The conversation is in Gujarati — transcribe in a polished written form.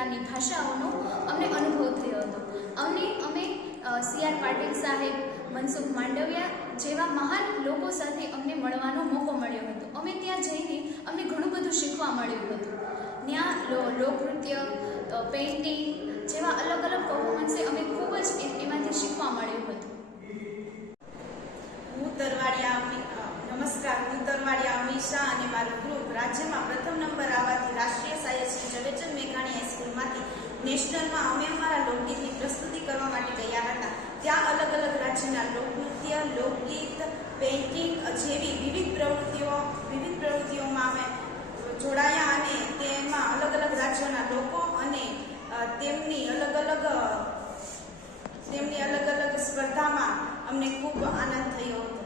પ્રકારની ભાષાઓનો અમને અનુભવ થયો હતો. અમે સી.આર. પાટીલ સાહેબ, મનસુખ માંડવિયા જેવા મહાન લોકો સાથે અમને મળવાનો મોકો મળ્યો હતો. અમે ત્યાં જઈને અમને ઘણું બધું શીખવા મળ્યું હતું. ત્યાં લોકનૃત્ય, પેઇન્ટિંગ જેવા અલગ અલગ પરફોર્મન્સે અમે ખૂબ જ એમાંથી શીખવા મળ્યું હતું. નમસ્કાર, હું તરવાડિયા અમીષા અને મારું ગ્રુપ રાજ્યમાં પ્રથમ નંબર આવવાથી રાષ્ટ્રીય શાયર શ્રી ઝવેરચંદ મેઘાણી હાઈસ્કૂલમાંથી નેશનલમાં અમે અમારા લોકગીતની પ્રસ્તુતિ કરવા માટે ગયા હતા. ત્યાં અલગ અલગ રાજ્યના લોકનૃત્ય, લોકગીત, પેઇન્ટિંગ જેવી વિવિધ પ્રવૃત્તિઓમાં અમે જોડાયા અને તેમાં અલગ અલગ રાજ્યોના લોકો અને તેમની અલગ અલગ સ્પર્ધામાં અમને ખૂબ આનંદ થયો હતો.